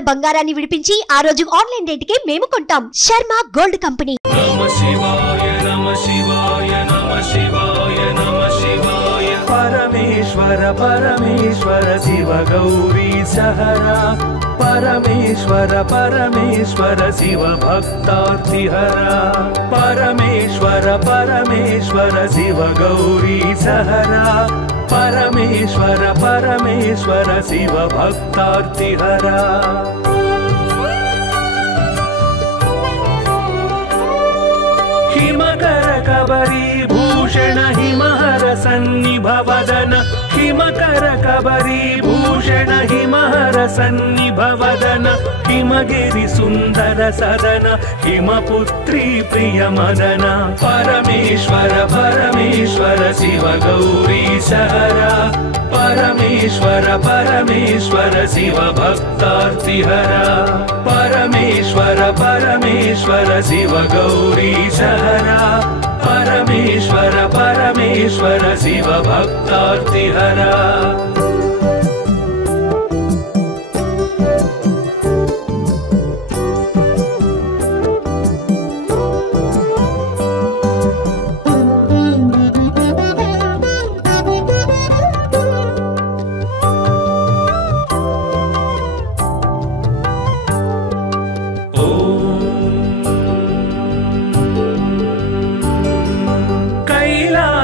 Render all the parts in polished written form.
ఉన్న బంగారాన్ని విడిపించి ఆ రోజు ఆన్లైన్ రేటుకే మేము కొంటాం. Sharma gold company. నమః శివాయ నమః శివాయ నమః శివాయ నమః శివాయ. పరమేశ్వర పరమేశ్వర శివ గౌరీ సహరా. పరమేశ్వర పరమేశ్వర శివ భక్తార్తిహరా. పరమేశ్వర పరమేశ్వర శివ గౌరీ సహరా. పరమేశ్వర పరమేశ్వర శివ భక్తార్తిహరా. हिमकर कबरी भूषण हिमहर सन्निभवदन. हिमकर कबरी भूषण हिमहर सन्निभवदन. हिमगिरि सुंदर सदन हिमपुत्री प्रिय मदन. परमेश्वर परमेश्वर शिव गौरी सहरा. परमेश्वर परमेश्वर शिव भक्तार्तिहरा. परमेश्वर परमेश्वर शिव गौरी सहरा. परमेश्वर परमेश्वर शिव भक्तार्तिहरा.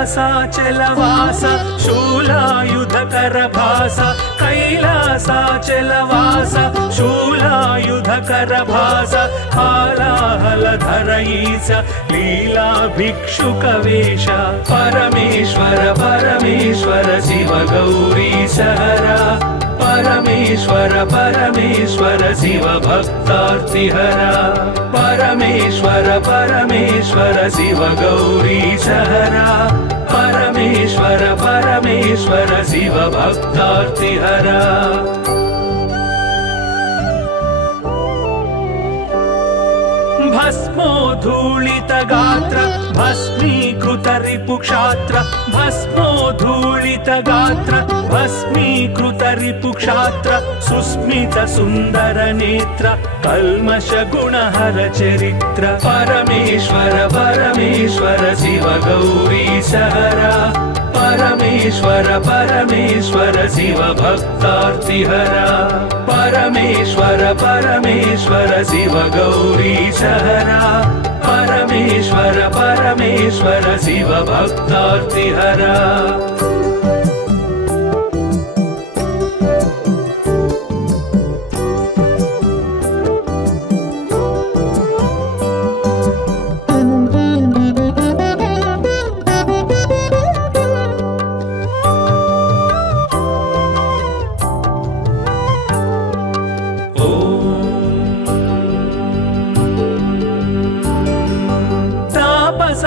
कैलासाचलवास शूलायुधकर भास. कैलासाचलवास शूलायुधकर भास. हालाहलधर ईश लीला भिक्षुकवेश. परमेश्वर परमेश्वर शिव गौरी सहरा. परमेश्वर परमेश्वर शिव भक्तार्तिहरा. परमेश्वर परमेश्वर शिव गौरी सहरा. परमेश्वर परमेश्वर शिव भक्तार्तिहरा. भस्मोद्धूलित गात्र भस्मीकृत रिपुक्षात्र. भस्मोद्धूलित गात्र भस्मीकृत रिपुक्षात्र. सुस्मित सुंदर नेत्र कल्मष गुणहर चरित्र. परमेश्वर परमेश्वर शिव गौरी सहरा. परमेश्वर परमेश्वर शिव भक्तार्तिहरा. परमेश्वर परमेश्वर शिव गौरी सहरा. परमेश्वर परमेश्वर शिव भक्तार्तिहरा.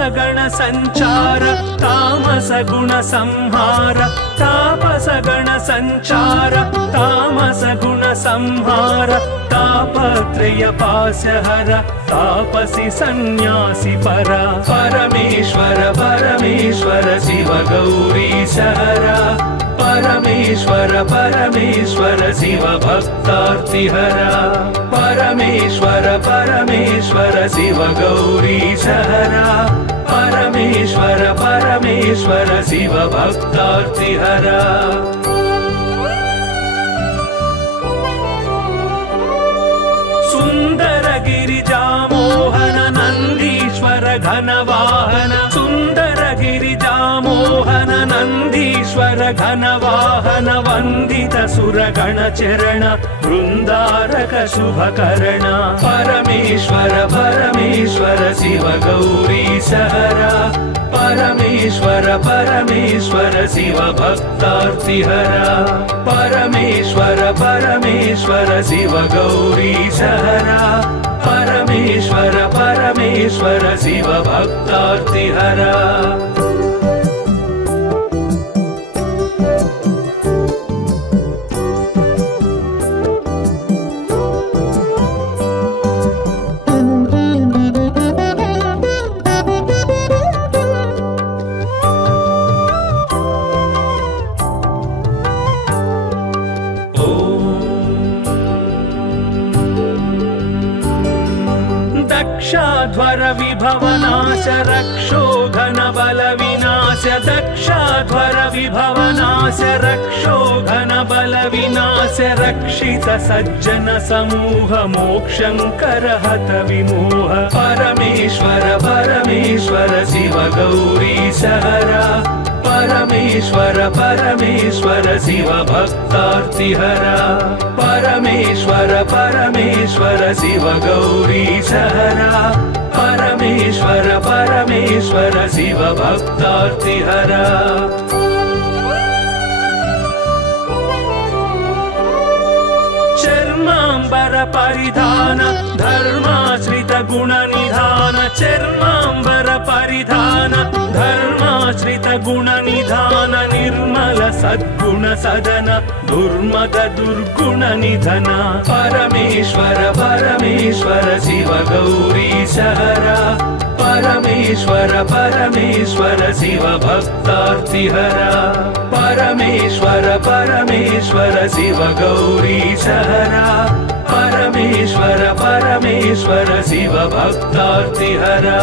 गण संचार तामस गुण संहार. तापस गण संचार तामस गुण संहार. तापत्रय पाशहर तापसी सन्यासी परा. परमेश्वर परमेश्वर शिव गौरी सहरा. परमेश्वर परमेश्वर शिव भक्तार्तिहरा. परमेश्वर परमेश्वर शिव गौरी सहरा. परमेश्वर परमेश्वर शिव भक्तार्तिहरा. सुंदर गिरिजा मोहन नंदीश्वर घन वाहन. सुंदर गिरिजा मोहन नंदीश्वर घन वाहन. वंदित सुरगण चरण वृंदारक शुभकरण. परमेश्वर परमेश्वर शिव गौरी सहरा. परमेश्वर परमेश्वर शिव भक्तार्तिहरा. परमेश्वर परमेश्वर शिव गौरी सहरा. परमेश्वर परमेश्वर शिव भक्तार्तिहरा. दक्षाध्वर विभवनाश रक्षो घनबल विनाश दक्षाध्वर विभवनाश रक्षो घनबल विनाश रक्षित सज्जन समूह मोक्षंकर हत विमोह परमेश्वर परमेश्वर शिव गौरी सहरा परमेश्वर परमेश्वर शिव भक्तार्तिहरा परमेश्वर परमेश्वर शिव गौरी सहरा परमेश्वर परमेश्वर शिव भक्तार्तिहरा चर्मांबर परिधान धर्माश्रित गुण निधान चर्मांबर परिधान धर्माश्रित गुण निधान निर्मल सद्गुण सदन दुर्मद दुर्गुण निधन परमेश्वर परमेश्वर शिव गौरी सहरा परमेश्वर परमेश्वर शिव भक्तार्तिहरा परमेश्वर परमेश्वर शिव गौरी सहरा परमेश्वर परमेश्वर शिव भक्तार्तिहरा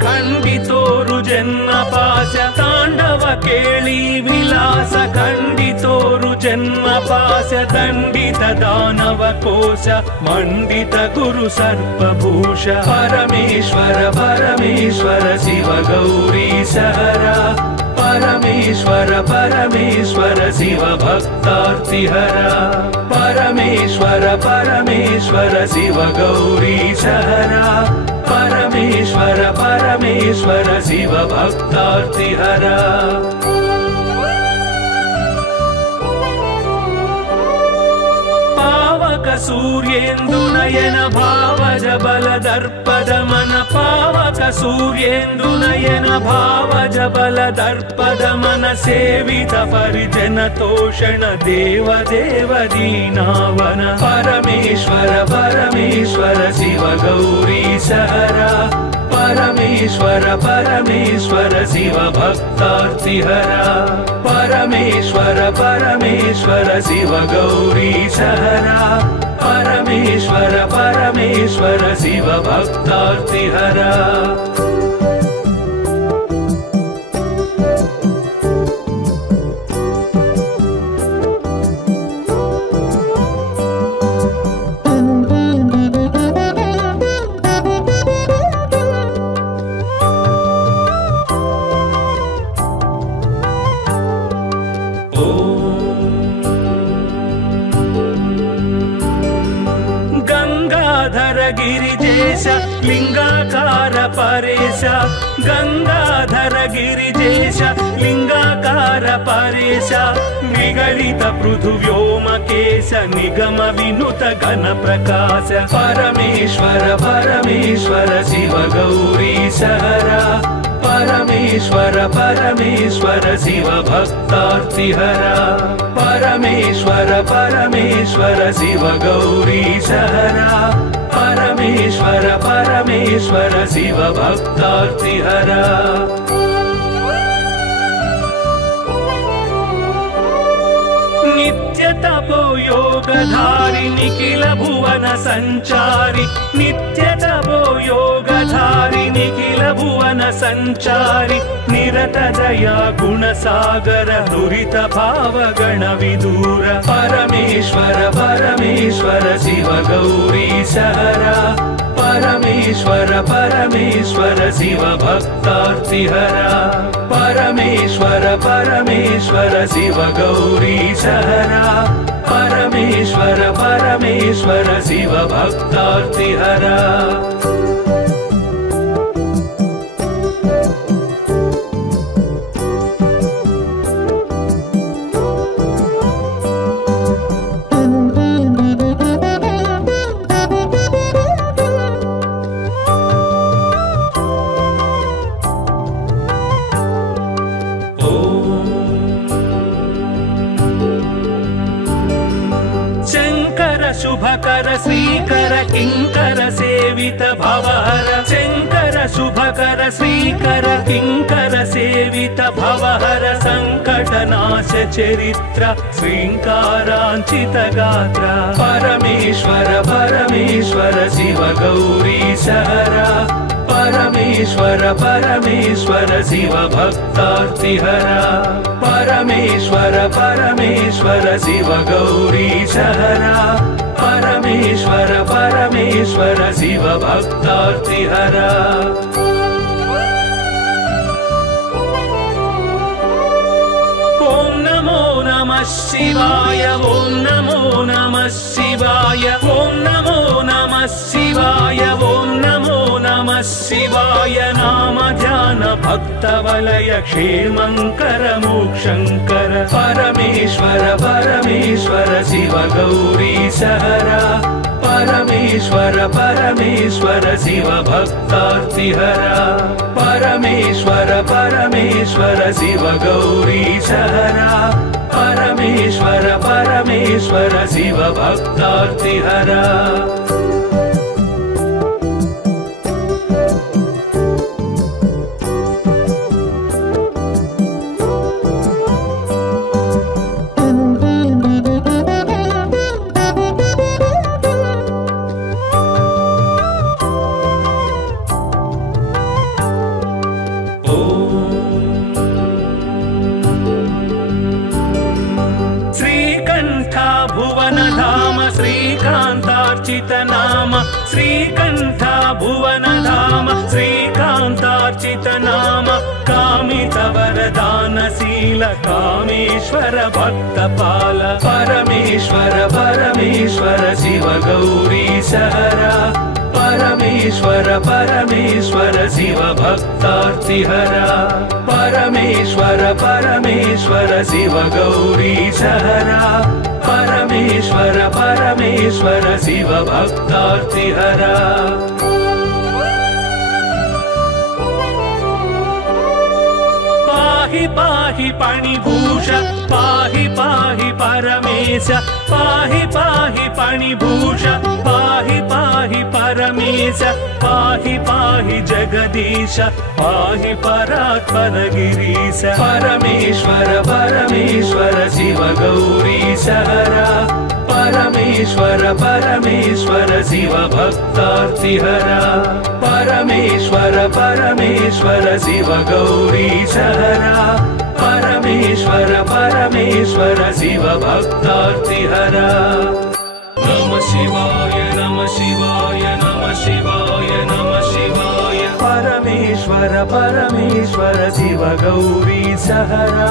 खंडितोरु जन्म पास्य तांडव केळी विलास खंडितोरु जन्म पास्य दंडित दानव कोश मंडित गुरु सर्पभूष परमेश्वर परमेश्वर शिव गौरी सहरा परमेश्वर परमेश्वर शिव भक्तार्तिहरा परमेश्वर परमेश्वर शिव गौरी सहरा परमेश्वर परमेश्वर शिव भक्तार्तिहरा पावक सूर्येन्दु नयन भावज बल दर्पद मन पावक सूर्येन्दु नयन भावज बल दर्पद मन सेवित परिजन तोषण देव देव दीनावन परमेश्वर परमेश्वर शिव गौरी सहरा परमेश्वर परमेश्वर शिव भक्तार्तिहरा परमेश्वर परमेश्वर शिव गौरी सहरा परमेश्वर परमेश्वर शिव भक्तार्तिहरा लिंगाकार परेश गंगाधर गिरिजेश लिंगाकार परेश निगलित पृथुव्योमकेश निगम विनुत घन प्रकाश परमेश्वर परमेश्वर शिव गौरी सहरा परमेश्वर परमेश्वर शिव भक्तार्तिहरा परमेश्वर परमेश्वर शिव गौरी सहरा परमेश्वर परमेश्वर शिव भक्तार्तिहरा नित्य तपो योगधारि निखिल भुवन संचारि नित्य तपो योगधारि निखिल भुवन संचारि निरत दया गुण सागर दुरित भाव गण विदूर परमेश्वर परमेश्वर शिव गौरी सहरा परमेश्वर परमेश्वर शिव भक्तार्तिहरा परमेश्वर परमेश्वर शिव गौरी सहरा परमेश्वर परमेश्वर शिव भक्तार्तिहरा किङ्कर सेवित भवहर शङ्कर शुभकर श्रीकर किङ्कर सेवित भवहर सङ्कटनाश चरित्र श्रीङ्काराञ्चित गात्र परमेश्वर परमेश्वर शिव गौरी सहरा परमेश्वर परमेश्वर शिव भक्तार्तिहरा परमेश्वर परमेश्वर शिव गौरी सहरा परमेश्वर परमेश्वर शिव भक्तार्तिहरा शिवाय ओम नमो नमः शिवाय ओम नमो नमः शिवाय ओम नमो नमः शिवाय नाम ध्यान भक्तवलय क्षेमंकर मोक्षंकर परमेश्वर परमेश्वर शिव गौरी सहरा परमेश्वर परमेश्वर शिव भक्तार्तिहरा परमेश्वर परमेश्वर शिव गौरी सहरा परमेश्वर परमेश्वर शिव भक्तार्तिहरा नाम श्रीकंठ भुवन धाम श्रीकांतार्चित नाम कामित वरदानशील कामेश्वर भक्तपाल परमेश्वर परमेश्वर शिव गौरी सहरा परमेश्वर परमेश्वर शिव भक्तार्तिहरा परमेश्वर परमेश्वर शिव गौरी सहरा परमेश्वर परमेश्वर शिव भक्तार्तिहरा पाहि पाहि पाणिभूष पाहि पाहि परमेश पाहि पाहि पाणिभूष पाहि पाहि परमेश पाहि पाहि जगदीश पाहि परात्पर गिरीश परमेश्वर परमेश्वर शिव गौरी सहरा परमेश्वर परमेश्वर शिव भक्तार्तिहरा परमेश्वर परमेश्वर शिव गौरी सहरा परमेश्वर परमेश्वर शिव भक्तार्तिहरा नमः शिवाय नमः शिवाय नमः शिवाय नमः शिवाय परमेश्वर परमेश्वर शिव गौरी सहरा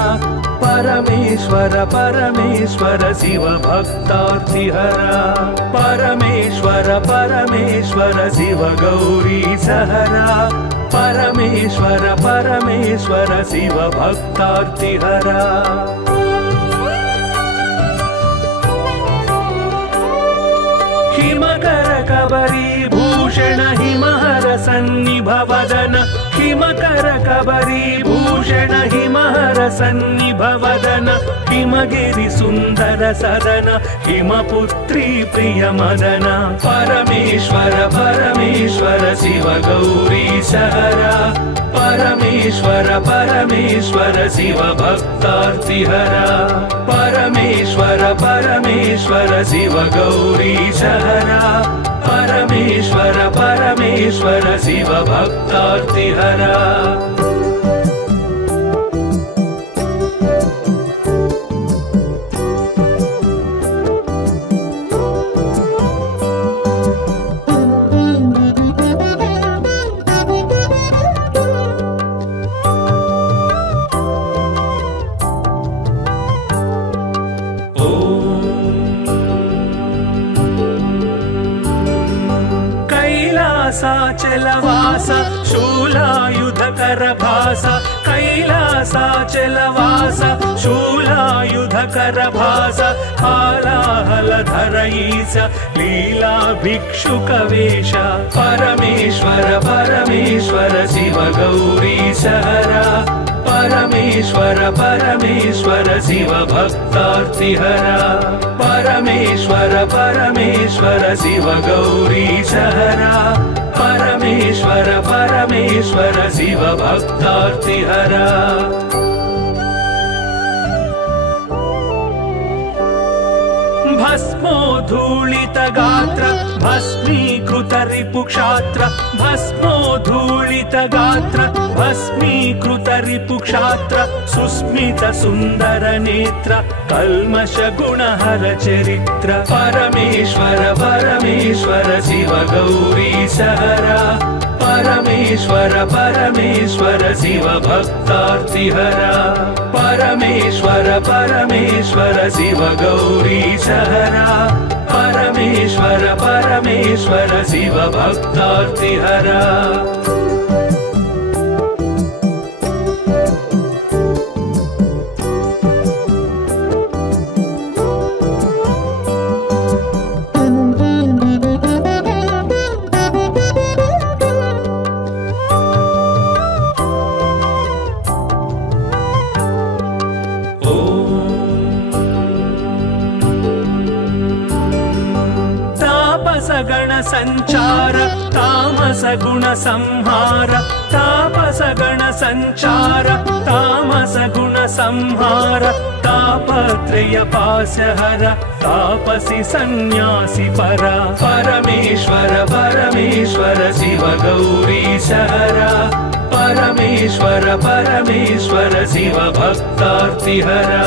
परमेश्वर परमेश्वर शिव भक्तार्तिहरा परमेश्वर परमेश्वर शिव गौरी सहरा परमेश्वर परमेश्वर शिव भक्तार्तिहरा हिमकर कबरी भूषण हिमहर सन्निभ वदन हिमकर कबरी भूषण हिमहर सन्निभ वदन हिमगिरि सुंदर सदन हिमपुत्री प्रिय मदन परमेश्वर परमेश्वर शिव गौरी सहरा परमेश्वर परमेश्वर शिव भक्तार्तिहरा परमेश्वर परमेश्वर शिव गौरी सहरा परमेश्वर परमेश्वर शिव भक्तार्तिहरा कैलासाचलवास शूलायुधकर भास कैलासाचलवास शूलायुधकर भास हालाहलधर ईश लीला भिक्षुक वेश परमेश्वर परमेश्वर शिव गौरी सहरा परमेश्वर परमेश्वर परमेश्वर शिव भक्तार्तिहरा परमेश्वर परमेश्वर शिव गौरीशहरा परमेश्वर परमेश्वर शिव भक्तार्तिहरा भस्मोद्धूलित गात्र भस्मीकृत रिपुक्षात्र भस्मोद्धूलित गात्र भस्मीकृत रिपुक्षात्र सुस्मित सुंदर नेत्र कल्मष गुणहर चरित्र परमेश्वर परमेश्वर शिव गौरीशहरा परमेश्वर परमेश्वर शिव भक्तार्तिहरा परमेश्वर परमेश्वर शिव गौरीशहरा परमेश्वर परमेश्वर शिव भक्तार्तिहरा गण संचार तामस गुण संहार तापस गण संचार तामस गुण संहार तापत्रय पाशहर तापसी सन्यासी परा परमेश्वर परमेश्वर शिव गौरीशहरा परमेश्वर परमेश्वर शिव भक्तार्तिहरा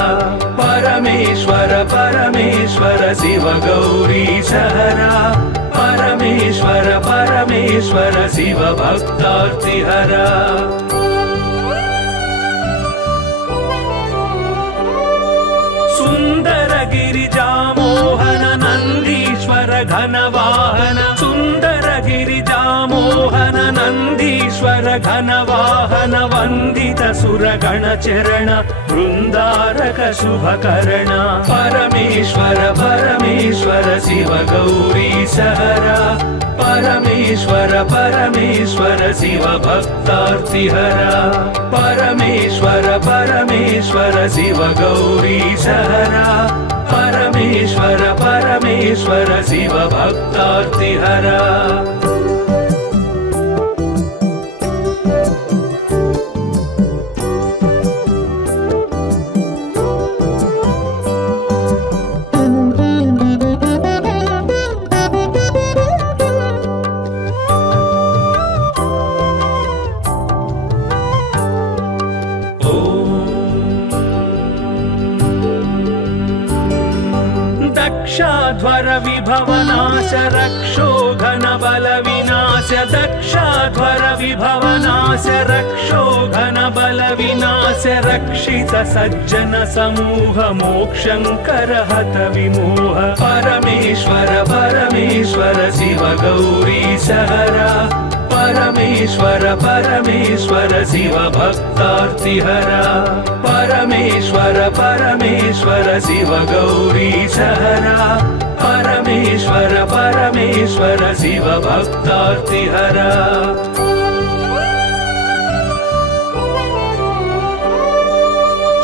परमेश्वर परमेश्वर शिव गौरीशहरा परमेश्वर परमेश्वर शिव भक्तार्तिहरा सुंदर गिरिजा मोहन नंदीश्वर घनवाहन सुंदर गिरिजा मोहन नंदीश्वर घनवाहन वंदित सुरगण चरण वृंदारक शुभकर्ण परमेश्वर परमेश्वर शिव गौरीशहरा परमेश्वर परमेश्वर शिव भक्तार्तिहरा परमेश्वर परमेश्वर शिव गौरीशहरा परमेश्वर परमेश्वर शिव भक्तार्तिहरा दक्षाध्वर विभवनाश रक्षोघन बल विनाश दक्षाध्वर विभवनाश रक्षोघन बल विनाश रक्षित सज्जन समूह मोक्षंकर हत विमोह परमेश्वर परमेश्वर शिव गौरीशहरा परमेश्वर परमेश्वर शिव भक्तार्तिहरा परमेश्वर परमेश्वर शिव गौरीशहरा परमेश्वर परमेश्वर शिव भक्तार्तिहरा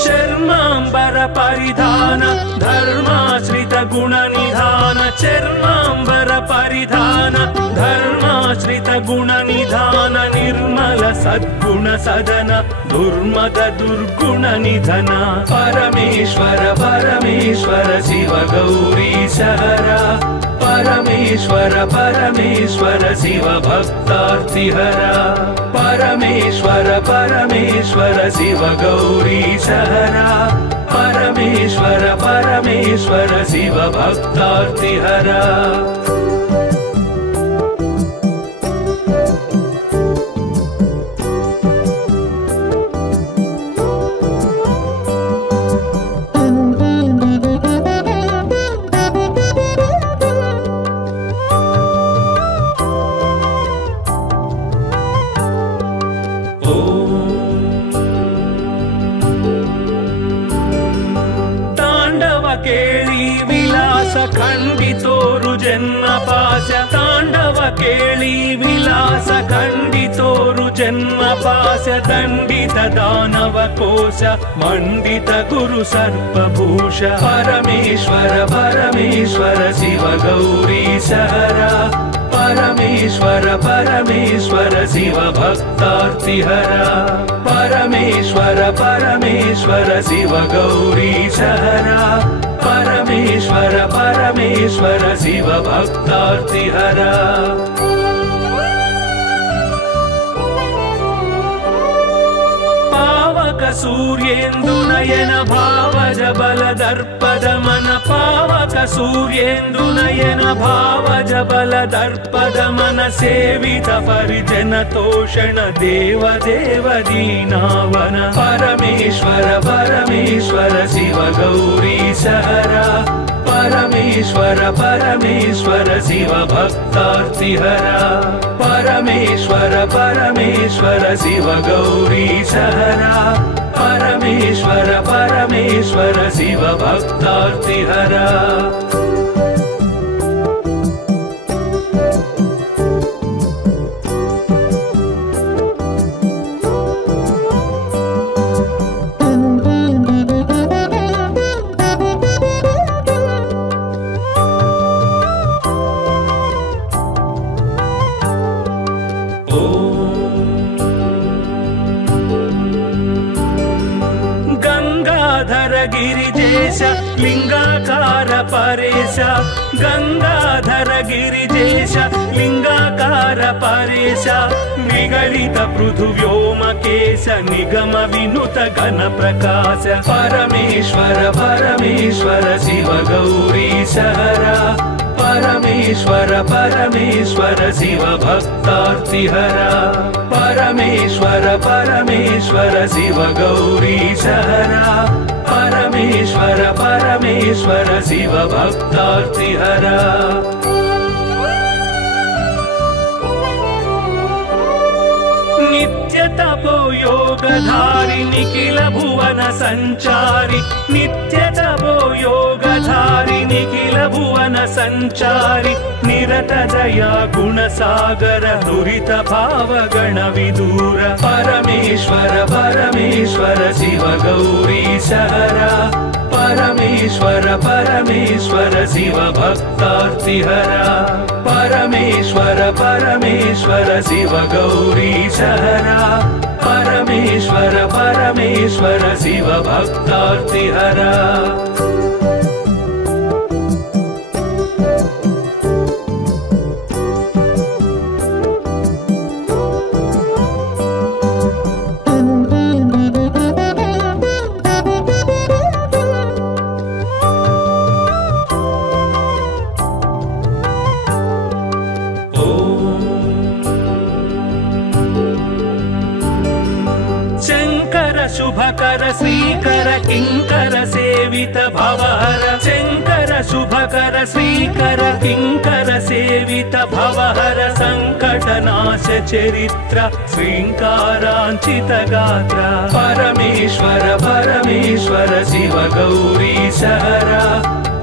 चर्मांबर परिधान धर्माश्रित गुण निधान चर्मांबर परिधान धर्माश्रित गुण निधान निर्मल सद्गुण सदन दुर्मद दुर्गुण निधन परमेश्वर परमेश्वर शिव गौरीशहरा परमेश्वर परमेश्वर शिव भक्तार्तिहरा परमेश्वर परमेश्वर शिव गौरीशहरा परमेश्वर परमेश्वर शिव भक्तार्तिहरा खंडितोरु जन्म पाश दण्डित दानव कोश मण्डित गुरु सर्पभूष परमेश्वर परमेश्वर शिव गौरीश हरा परमेश्वर परमेश्वर शिव भक्तार्तिहरा परमेश्वर परमेश्वर शिव गौरीश हरा परमेश्वर परमेश्वर शिव भक्तार्तिहरा सूर्येन्दुनयन भावज बल दर्पदमन पावक सूर्येन्दुनयन भावज बल दर्पदमन सेवित परिजन तोषण देव देव दीनावन परमेश्वर परमेश्वर शिव गौरीश हरा परमेश्वर परमेश्वर शिव भक्तार्तिहरा परमेश्वर परमेश्वर शिव गौरीश हरा परमेश्वर परमेश्वर शिव भक्तार्तिहरा गिरिजेश लिंगाकार परेश गंगाधर गिरिजेश लिंगाकार परेश निगलित पृथुव्योमकेश निगम विनुत घन प्रकाश परमेश्वर परमेश्वर शिव गौरीश हरा परमेश्वर परमेश्वर शिव भक्तार्तिहरा परमेश्वर परमेश्वर शिव गौरीश हरा परमेश्वर परमेश्वर शिव भक्तार्तिहरा नित्य तपो योगधारि निखिल भुवन संचारि नित्य तपो योगधारि निखिल भुवन संचारि निरत दया गुण सागर दुरित भाव गण विदूर परमेश्वर परमेश्वर शिव गौरीश हरा परमेश्वर परमेश्वर शिव भक्तार्तिहरा परमेश्वर परमेश्वर शिव गौरीश हरा परमेश्वर परमेश्वर शिव भक्तार्तिहरा शुभकर श्रीकर किंकर सेवित भवहर शंकर शुभकर श्रीकर किंकर सेवित भवहर संकटनाश चरित्र श्रींकारांचित गात्र परमेश्वर परमेश्वर शिव गौरीश हरा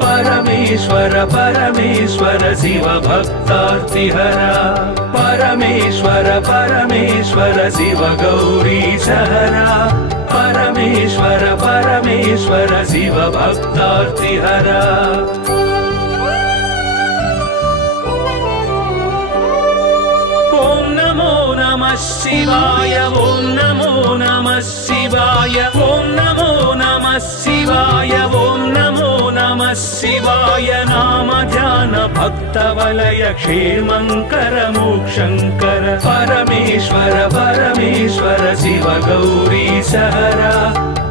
परमेश्वर परमेश्वर शिव भक्तार्तिहरा परमेश्वर परमेश्वर शिव गौरीश हरा परमेश्वर परमेश्वर शिव भक्तार्तिहरा ओम नमो नमः शिवाय ओम नमो नमः शिवाय ओम नमो नमः शिवाय ओम नमो नमः शिवाय नाम ध्यान भक्त वलय क्षेमंकर मोक्षंकर परमेश्वर परमेश्वर शिव गौरीश हरा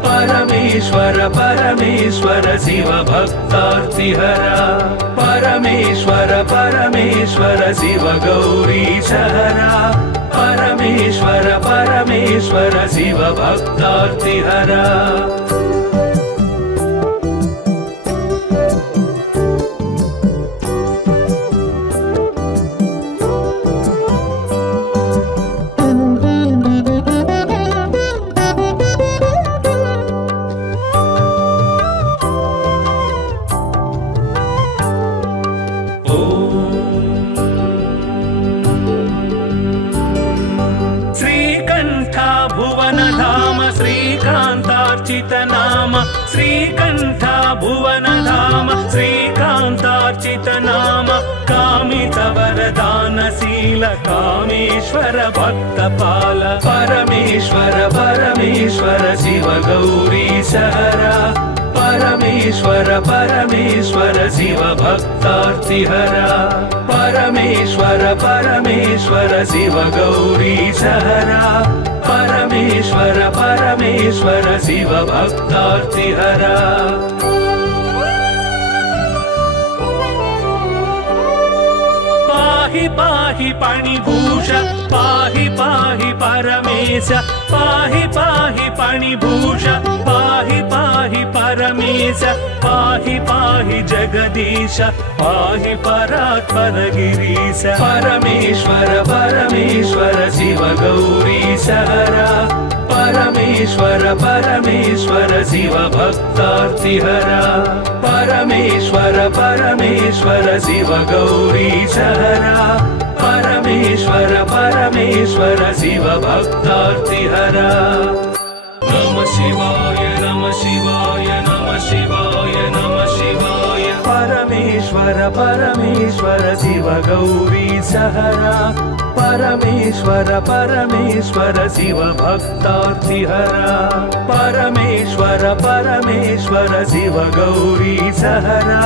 परमेश्वर परमेश्वर शिव भक्तार्तिहरा परमेश्वर परमेश्वर शिव गौरीश हरा परमेश्वर परमेश्वर शिव भक्तार्तिहरा भुवनधाम श्रीकान्तार्चित नाम श्रीकण्ठ भुवनधाम श्रीकान्तार्चित नाम कामित वरदानशील कामेश्वर भक्तपाल परमेश्वर परमेश्वर शिव गौरीश हरा परमेश्वर परमेश्वर शिव भक्तार्तिहरा परमेश्वर परमेश्वर शिव गौरीश हरा परमेश्वर परमेश्वर शिव भक्तार्तिहरा पाहि पाहि पणिभूष पाहि पाहि परमेश पाहि पाहि पणिभूष पाहि पाहि परमेश पाहि पाहि जगदीश पाहि परात्पर गिरीश परमेश्वर परमेश्वर शिव गौरीश हरा परमेश्वर परमेश्वर शिव भक्तार्तिहरा परमेश्वर परमेश्वर शिव गौरीश हरा परमेश्वर परमेश्वर शिव भक्तार्तिहरा नमः शिवाय नमः शिवाय नमः शिवाय नमः शिवाय परमेश्वर परमेश्वर शिव गौरीश हरा परमेश्वर परमेश्वर शिव भक्तार्तिहरा परमेश्वर परमेश्वर शिव गौरीश हरा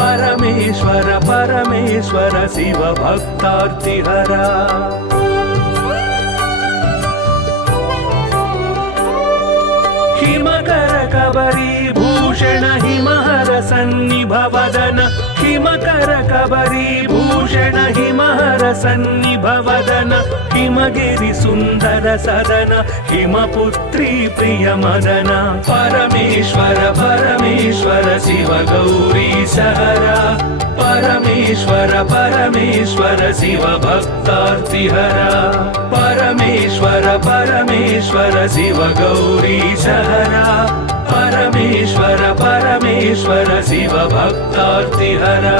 परमेश्वर परमेश्वर शिव भक्तार्तिहरा हिमकर कबरी भूषण हिमहर सन्निभ वदन हिमकर कबरी भूषण हिमहर सन्निभ वदन हिमगिरि सुंदर सदन हिमपुत्री प्रिय मदन परमेश्वर परमेश्वर शिव गौरीश हरा परमेश्वर परमेश्वर शिव भक्तार्तिहरा परमेश्वर परमेश्वर शिव गौरीश हरा परमेश्वर परमेश्वर शिव भक्तार्तिहरा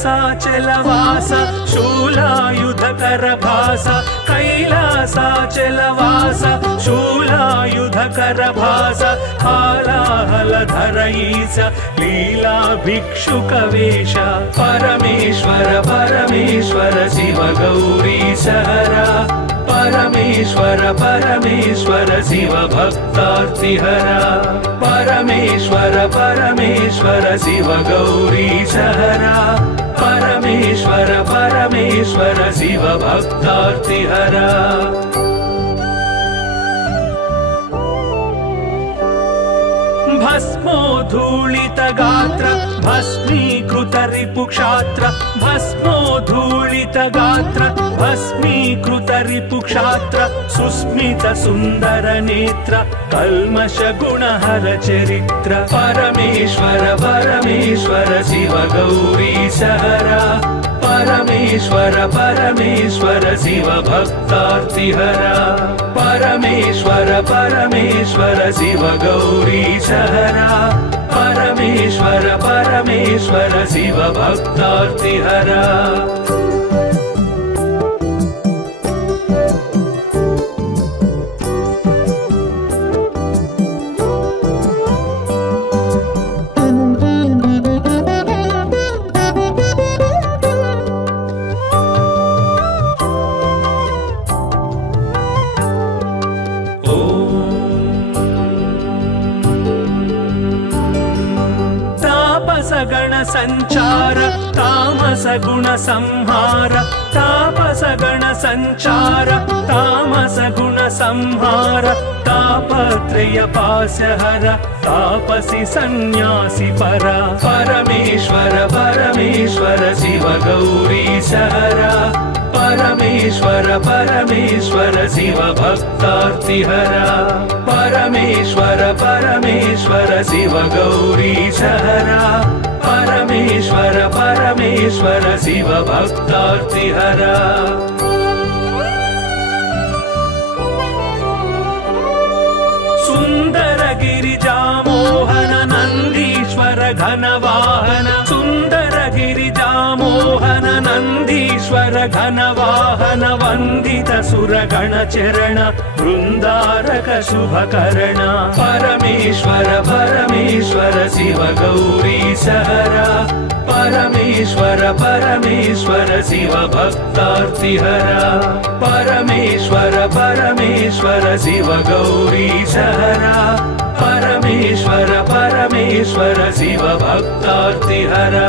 कैलासाचलवास शूलायुधकर भास कैलासाचलवास शूलायुधकर भास हालाहलधर ईश लीला भिक्षुक वेश परमेश्वर परमेश्वर शिव गौरीश हरा परमेश्वर परमेश्वर शिव भक्तार्तिहरा परमेश्वर परमेश्वर शिव गौरीश हरा परमेश्वर परमेश्वर शिव भक्तार्तिहरा भस्मोद्धूलित गात्र भस्मीकृत रिपुक्षात्र भस्मोद्धूलित गात्र भस्मीकृत रिपुक्षात्र सुस्मित सुंदर नेत्र कल्मष गुणहर चरित्र परमेश्वर परमेश्वर शिव गौरीश हरा परमेश्वर परमेश्वर शिव भक्तार्तिहरा परमेश्वर परमेश्वर शिव गौरीश हरा परमेश्वर परमेश्वर शिव भक्तार्तिहरा गण संचार तामस गुण संहार तापस गण संचार तामस गुण संहार तापत्रय पासहर तापसी सन्यासी परा परमेश्वर परमेश्वर शिव गौरीश हरा परमेश्वर परमेश्वर शिव भक्तार्तिहरा परमेश्वर परमेश्वर शिव गौरीश हरा परमेश्वर परमेश्वर शिव भक्तार्तिहरा सुंदर गिरिजामोहन नंदीश्वर घनवाहन सुंदर गिरिजामोहन नंदीश्वर घनवाहन वंदित सुरगण चरण वृंदारक शुभकरण परमेश्वर परमेश्वर शिव गौरीश हरा परमेश्वर परमेश्वर शिव भक्तार्तिहरा परमेश्वर परमेश्वर शिव गौरीश हरा परमेश्वर परमेश्वर शिव भक्तार्तिहरा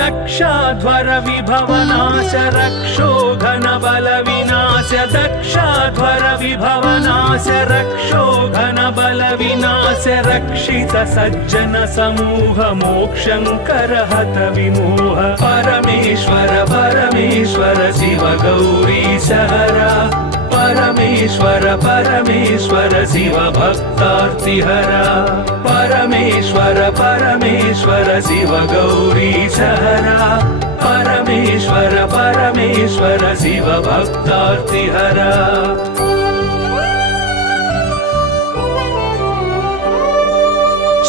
दक्षाध्वर विभवनाश रक्षो घन बल विनाश दक्षाध्वर विभवनाश रक्षो घन बल विनाश रक्षित सज्जन समूह मोक्षंकर हत विमोह परमेश्वर परमेश्वर शिव गौरीश हरा परमेश्वर परमेश्वर शिव भक्तार्तिहरा परमेश्वर परमेश्वर शिव गौरीश हरा परमेश्वर परमेश्वर शिव भक्तार्तिहरा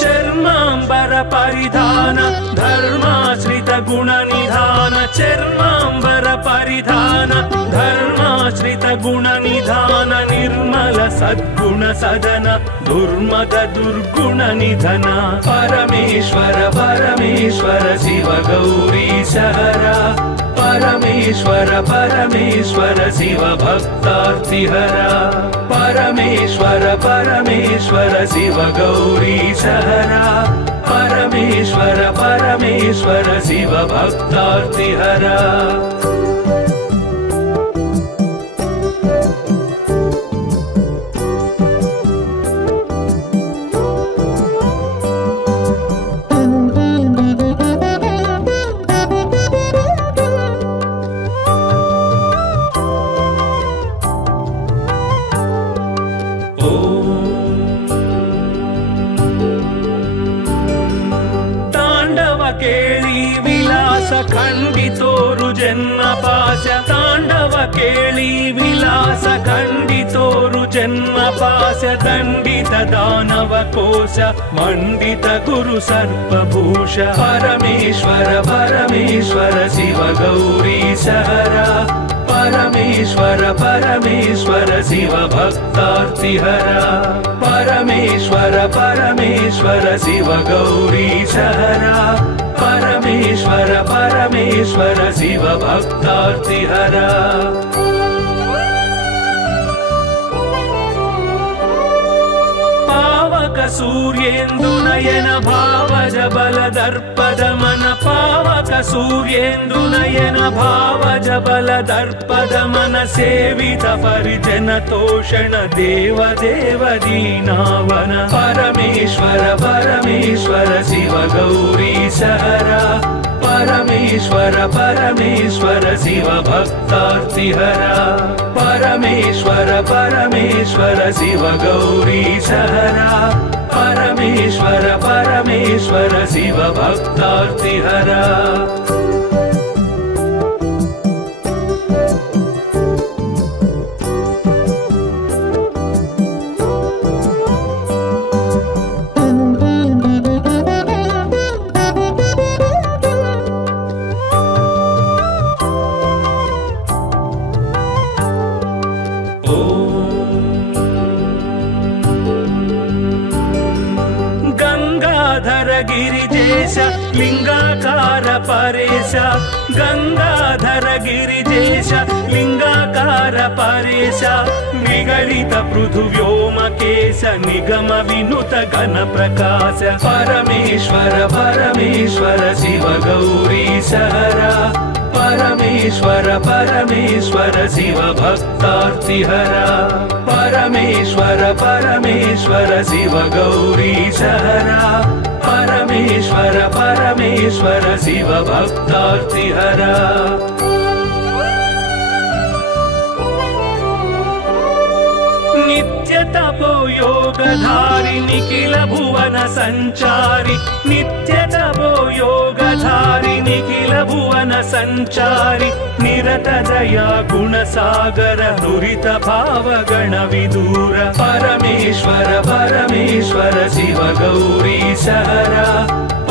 चर्मांबर परिधान धर्माश्रित गुण निधान चर्मांबर परिधान धर्माश्रित गुण निधान निर्मल सद्गुण सदन दुर्मद दुर्गुण निधन परमेश्वर परमेश्वर शिव गौरीश हरा परमेश्वर परमेश्वर शिव भक्तार्तिहरा परमेश्वर परमेश्वर शिव गौरीश हरा परमेश्वर परमेश्वर शिव भक्तार्तिहरा खंडितोरु जन्म पाश तांडव केळी विलास खंडितोरु जन्म पाश दंडित दानव कोश मंडित गुरु सर्पभूष परमेश्वर परमेश्वर शिव गौरीश हरा परमेश्वर परमेश्वर शिव भक्तार्तिहरा परमेश्वर परमेश्वर शिव गौरीश हरा परमेश्वर परमेश्वर शिव भक्तार्तिहरा पावक सूर्येन्दु नयन भावज बल दर्पद मन पावक सूर्येन्दु नयन भावज बल दर्पद मन सेवित परिजन तोषण देव देव दीनावन परमेश्वर परमेश्वर शिव गौरीश हरा परमेश्वर परमेश्वर शिव भक्तार्तिहरा परमेश्वर परमेश्वर शिव गौरीश हरा परमेश्वर परमेश्वर शिव भक्तार्तिहरा गिरिजेश लिंगाकार परेश गंगाधर गिरिजेश लिंगाकार परेश विगलित पृथुव्योमकेश निगम विनुत घन प्रकाश परमेश्वर परमेश्वर शिव गौरीश हरा परमेश्वर परमेश्वर शिव भक्तार्तिहरा परमेश्वर परमेश्वर शिव गौरीश हरा परमेश्वर परमेश्वर शिव भक्तार्तिहरा नित्य तपो योगधारि निखिल भुवन संचारि नित्य तपो योगधारि निखिल भुवन संचारि निरत दया गुणसागर दुरित भाव गण विदूर परमेश्वर परमेश्वर शिव गौरीश हरा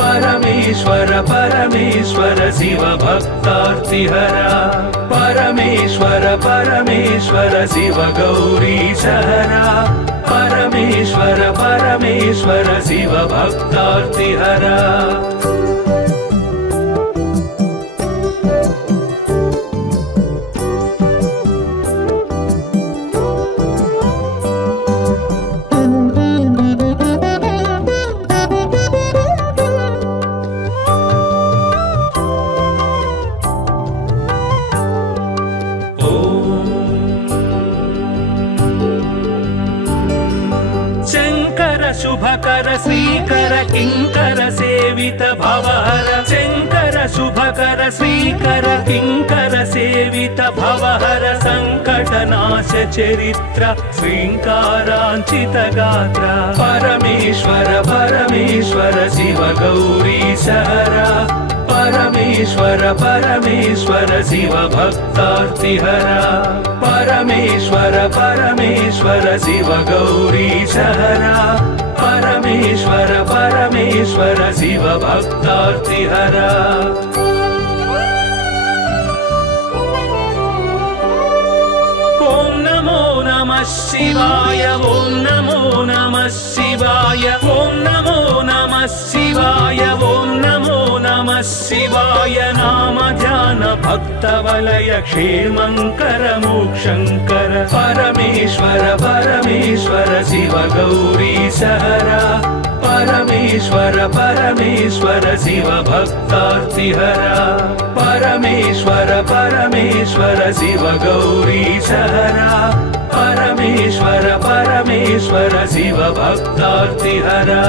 परमेश्वर परमेश्वर शिव भक्तार्तिहरा परमेश्वर परमेश्वर शिव गौरीश हरा परमेश्वर परमेश्वर शिव भक्तार्तिहरा शुभकर श्रीकर किंकर सेवित भवहर शंकर शुभकर श्रीकर किंकर सेवित भवहर संकटनाश चरित्र श्रींकारांचित गात्र परमेश्वर परमेश्वर शिव गौरीश हरा परमेश्वर परमेश्वर शिव भक्तार्तिहरा परमेश्वर परमेश्वर शिव गौरीश हरा परमेश्वर परमेश्वर शिव भक्तार्तिहरा ओम नमो नमः शिवाय ओम नमो नमः शिवाय ओम नमो नमः शिवाय ओम नमो नमः शिवाय नाम ध्यान भक्त वलय क्षेमंकर मोक्षंकर परमेश्वर परमेश्वर शिव गौरीश हरा परमेश्वर परमेश्वर शिव भक्तार्तिहरा परमेश्वर परमेश्वर शिव गौरीश हरा परमेश्वर परमेश्वर शिव भक्तार्तिहरा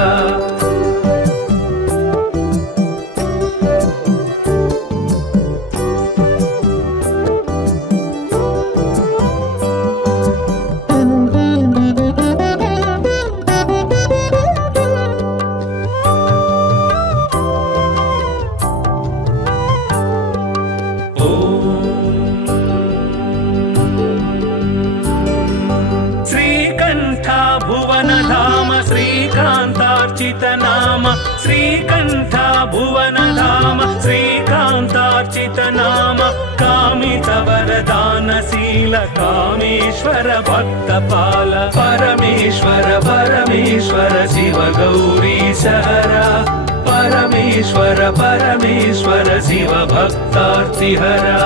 श्रीकांतार्चित नाम श्रीकंठ भुवन धाम श्रीकांतार्चित नाम कामित वरदानशील कामेश्वर भक्तपाल परमेश्वर परमेश्वर शिव गौरीश हरा परमेश्वर परमेश्वर शिव भक्तार्तिहरा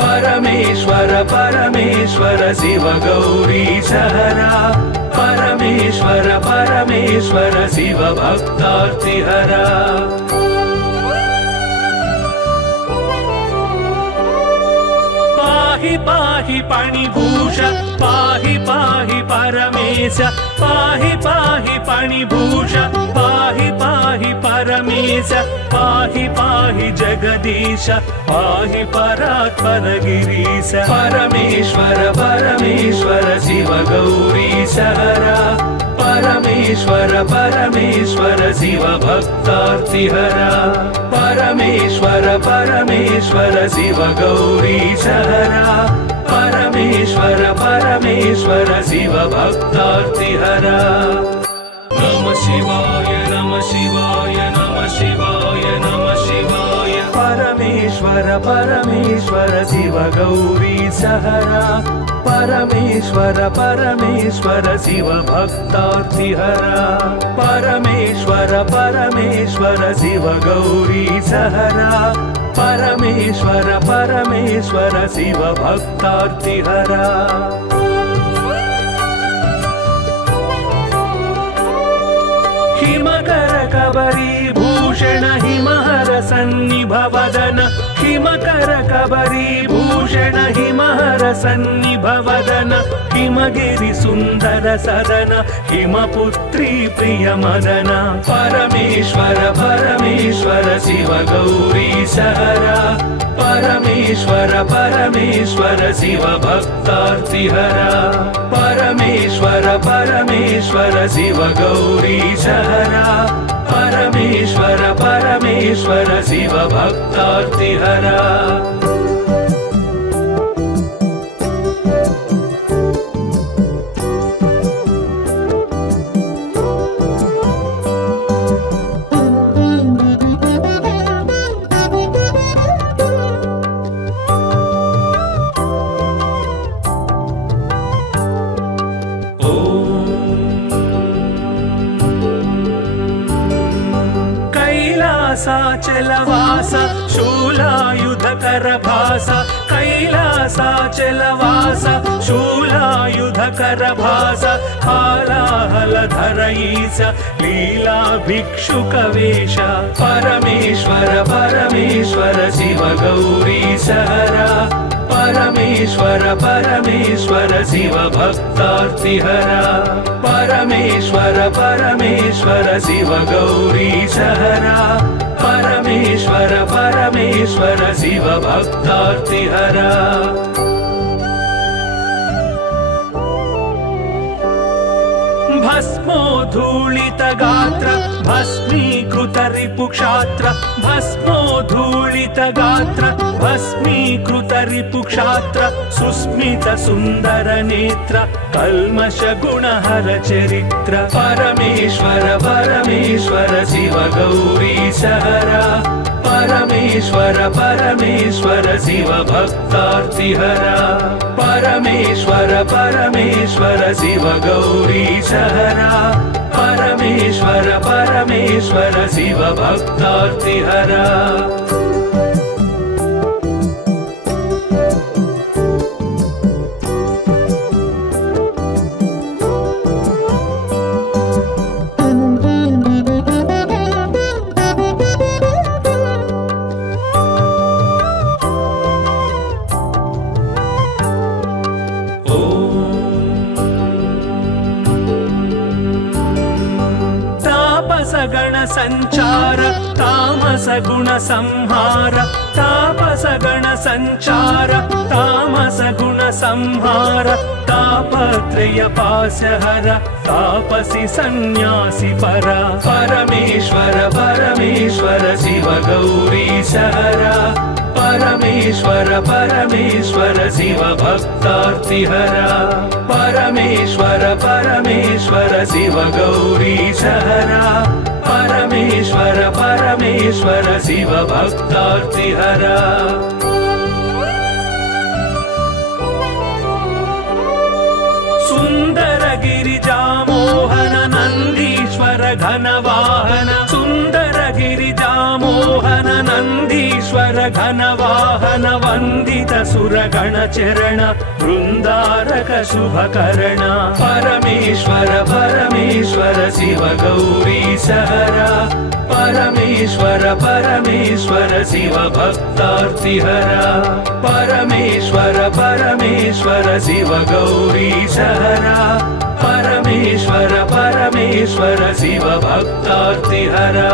परमेश्वर परमेश्वर शिव गौरीश हरा परमेश्वर परमेश्वर शिव भक्तार्तिहरा पाहि पाहि पाणिभूष पाहि पाहि परमेश पाहि पाहि पाणिभूष पाहि पाहि परमेश पाहि पाहि जगदीश पाहि परात्पर गिरीश परमेश्वर परमेश्वर शिव गौरीश हरा परमेश्वर परमेश्वर शिव भक्तार्तिहरा परमेश्वर परमेश्वर शिव गौरीश हरा परमेश्वर परमेश्वर शिव भक्तार्तिहरा नमः शिवाय नमः शिवाय नमः शिवाय नमः शिवाय परमेश्वर परमेश्वर शिव गौरीश हरा परमेश्वर परमेश्वर शिव भक्तार्तिहरा परमेश्वर परमेश्वर शिव गौरीश हरा परमेश्वर परमेश्वर शिव भक्तार्तिहरा कबरीभूषण हिमहर सन्निभवदन हिमकर कबरीभूषण हिमहर सन्निभवदन हिमगिरि सुन्दर सदन हिमपुत्री प्रियमदन परमेश्वर परमेश्वर शिव गौरी सहरा परमेश्वर परमेश्वर शिव भक्तार्तिहरा परमेश्वर परमेश्वर शिव गौरी सहरा परमेश्वर परमेश्वर शिव भक्तार्तिहरा कैलासाचलवास शूलायुधकर भास कैलासाचलवास शूलायुधकर भास हालाहलधर ईश लीला भिक्षुकवेश परमेश्वर परमेश्वर शिव गौरी सहरा परमेश्वर परमेश्वर शिव भक्तार्तिहरा परमेश्वर परमेश्वर शिव गौरी सहरा परमेश्वर परमेश्वर शिव भक्तार्तिहरा भस्मोद्धूलित गात्र भस्मीकृत रिपुक्षात्र भस्मोद्धूलित गात्र भस्मीकृत रिपुक्षात्र सुस्मित सुन्दर नेत्र कल्मष गुणहर चरित्र परमेश्वर परमेश्वर शिव गौरी सहरा परमेश्वर परमेश्वर शिव भक्तार्तिहरा परमेश्वर परमेश्वर शिव गौरी सहरा परमेश्वर परमेश्वर शिव भक्तार्तिहरा गण संचार तामस गुण संहार तापस गण संचार तामस गुण संहार तापत्रय पाशहर तापसी सन्यासी परा परमेश्वर परमेश्वर शिव गौरी सहरा परमेश्वर परमेश्वर शिव भक्तार्तिहरा परमेश्वर परमेश्वर शिव गौरी सहरा परमेश्वर परमेश्वर शिव भक्तार्तिहरा सुंदर गिरिजा मोहन नंदीश्वर घनवाहन सुंदर गिरिजा मोहन नंदीश्वर घनवाहन वंदित सुरगण चरण वृंदारक शुभकरण परमेश्वर परमेश्वर शिव गौरी सहरा परमेश्वर परमेश्वर शिव भक्तार्तिहरा परमेश्वर परमेश्वर शिव गौरी सहरा परमेश्वर परमेश्वर शिव भक्तार्तिहरा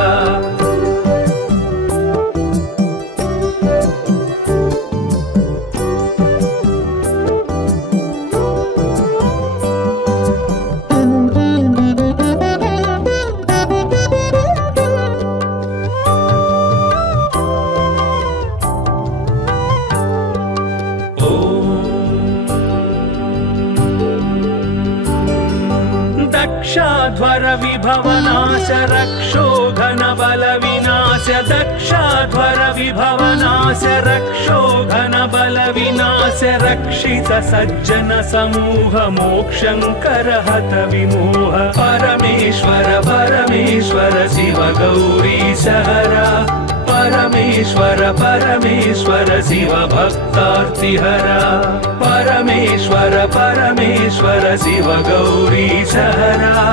दक्षाध्वर विभवनाश रक्षोघन बल विनाश दक्षाध्वर विभवनाश रक्षोघन बल विनाश रक्षित सज्जन समूह मोक्षंकर हत विमोह परमेश्वर परमेश्वर शिव गौरी सहरा परमेश्वर परमेश्वर शिव भक्तार्तिहरा परमेश्वर परमेश्वर शिव गौरी सहरा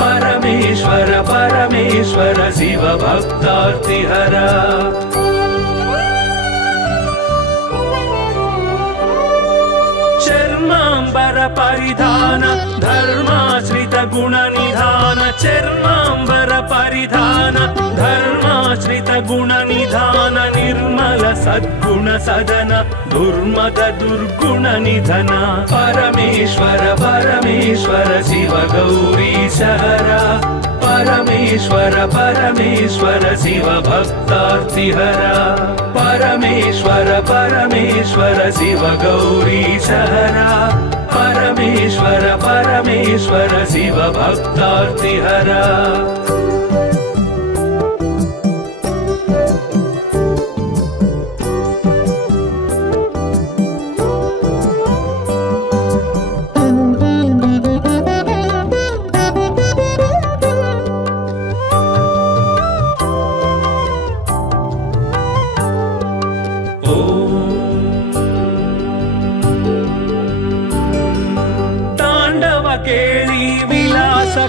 परमेश्वर परमेश्वर परमेश्वर शिव भक्तार्तिहरा चर्मांबर परिधान धर्माश्रित गुण निधान चर्मांबर परिधान धर्माश्रित गुण निधान निर्मल सद्गुण सदन दुर्मद दुर्गुण निधन परमेश्वर परमेश्वर शिव गौरीशहरा परमेश्वर परमेश्वर शिव भक्तार्तिहरा परमेश्वर परमेश्वर शिव गौरीशहरा परमेश्वर परमेश्वर शिव भक्तार्तिहरा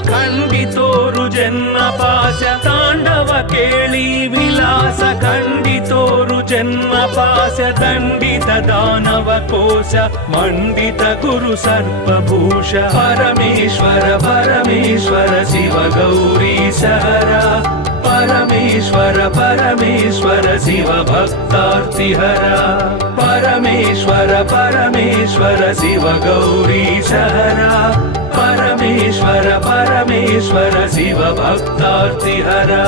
खंडितोरु जन्म पाश तांडव केळी विलास खंडितोरु जन्म पाश दंडित दानव कोश मंडित गुरु सर्पभूष परमेश्वर परमेश्वर शिव गौरीशहरा परमेश्वर परमेश्वर शिव भक्तार्तिहरा परमेश्वर परमेश्वर शिव गौरीशहरा परमेश्वर परमेश्वर शिव भक्तार्तिहरा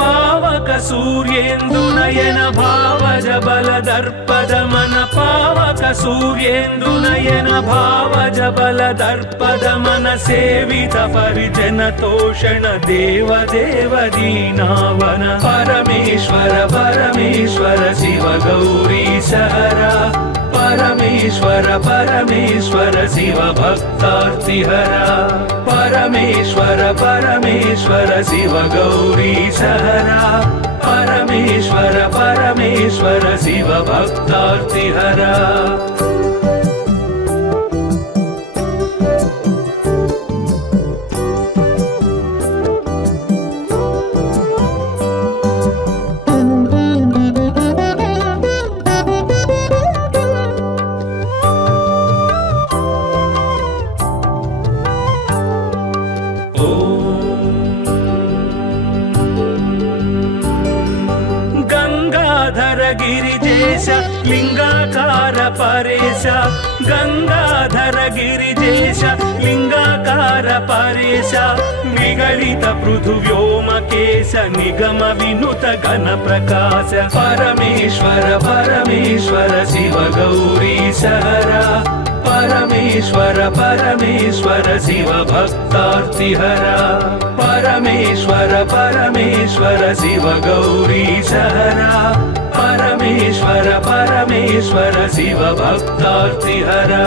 पावक सूर्येन्दुनयन भावज बल दर्पद मन पावक सूर्येन्दुनयन भावज बल दर्पद मन सेवित परिजन तोषण देव देव दीनावन परमेश्वर परमेश्वर शिव गौरीशहरा परमेश्वर परमेश्वर शिव भक्तार्तिहरा परमेश्वर परमेश्वर शिव गौरीशहरा परमेश्वर परमेश्वर शिव भक्तार्तिहरा गिरिजेश लिंगाकार परेश गंगाधर गिरिजेश लिंगाकार परेश निगलित पृथुव्योमकेश निगम विनुत घन प्रकाश परमेश्वर परमेश्वर शिव गौरीशहरा परमेश्वर परमेश्वर शिव भक्तार्तिहरा परमेश्वर परमेश्वर शिव गौरीशहरा परमेश्वर परमेश्वर शिव भक्तार्तिहरा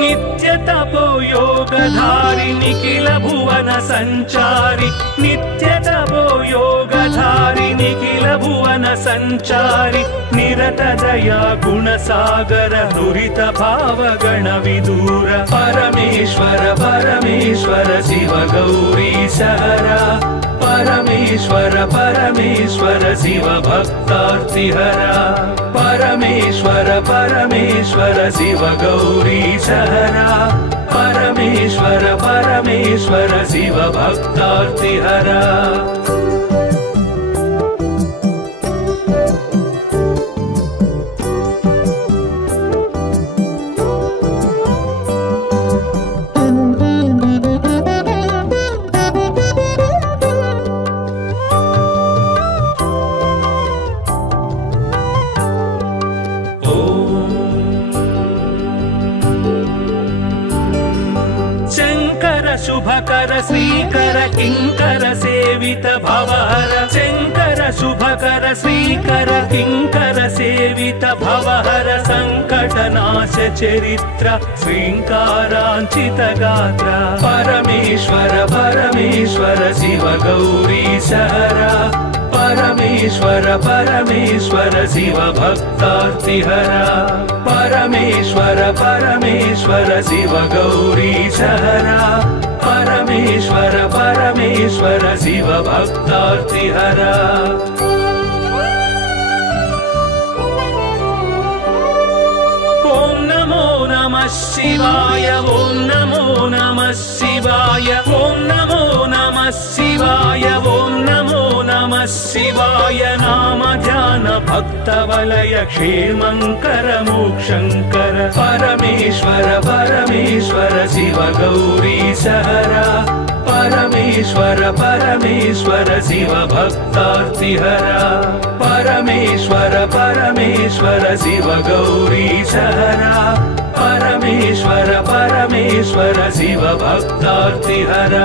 नित्य तपो योगधारि निखिल भुवन संचारि नित्य तपो योगधारि निखिल भुवन संचारि निरत दया गुण सागर दुरित भाव गण विदूर परमेश्वर परमेश्वर शिव गौरीशहरा परमेश्वर परमेश्वर शिव भक्तार्तिहरा परमेश्वर परमेश्वर शिव गौरीशहरा परमेश्वर परमेश्वर शिव भक्तार्तिहरा शुभकर श्रीकर किंकर सेवित भवहर शंकर शुभकर श्रीकर किंकर सेवित भवहर संकटनाश चरित्र श्रींकारांचित गात्र परमेश्वर परमेश्वर शिव गौरीशहरा परमेश्वर परमेश्वर शिव भक्तार्तिहरा परमेश्वर परमेश्वर शिव गौरीशहरा परमेश्वर परमेश्वर शिव भक्तार्तिहरा शिवाय ओम नमो नमः शिवाय ओम नमो नमः शिवाय ओम नमो नमः शिवाय नाम ध्यान भक्त वलय क्षेमंकर मोक्षंकर परमेश्वर परमेश्वर शिव गौरीशहरा परमेश्वर परमेश्वर शिव भक्तार्तिहरा परमेश्वर परमेश्वर शिव गौरीशहरा परमेश्वर परमेश्वर शिव भक्तार्तिहरा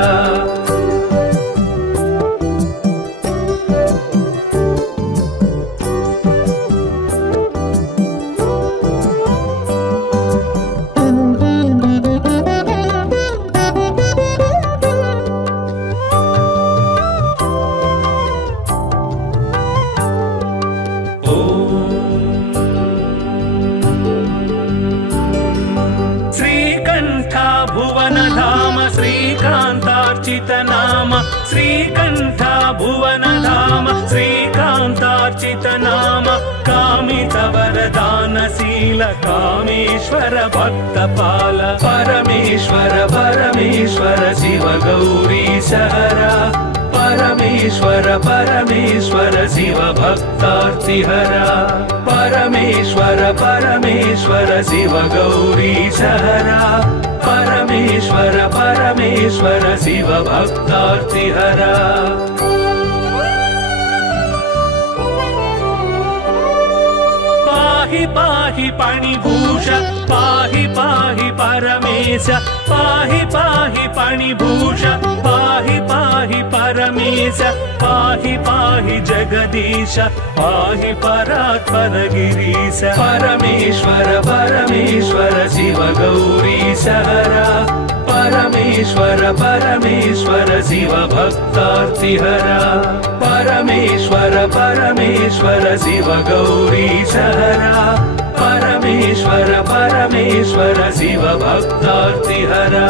श्रीकांतार्चित नाम श्रीकंठ भुवन धाम श्रीकांतार्चित नाम कामित वरदानशील कामेश्वर भक्तपाल परमेश्वर परमेश्वर शिव गौरीशहरा परमेश्वर परमेश्वर शिव भक्तार्तिहरा परमेश्वर परमेश्वर शिव गौरीशहरा परमेश्वर परमेश्वर शिव भक्तार्तिहरा पाहि पाहि पाणिभूष पाहि पाहि परमेश पाहि पाहि पाणिभूष पाहि पाहि परमेश पाहि पाहि जगदीश पाहि परात्पर गिरीश परमेश्वर परमेश्वर शिव गौरीशहरा परमेश्वर परमेश्वर शिव भक्तार्तिहरा परमेश्वर परमेश्वर शिव गौरीशहरा परमेश्वर परमेश्वर शिव भक्तार्तिहरा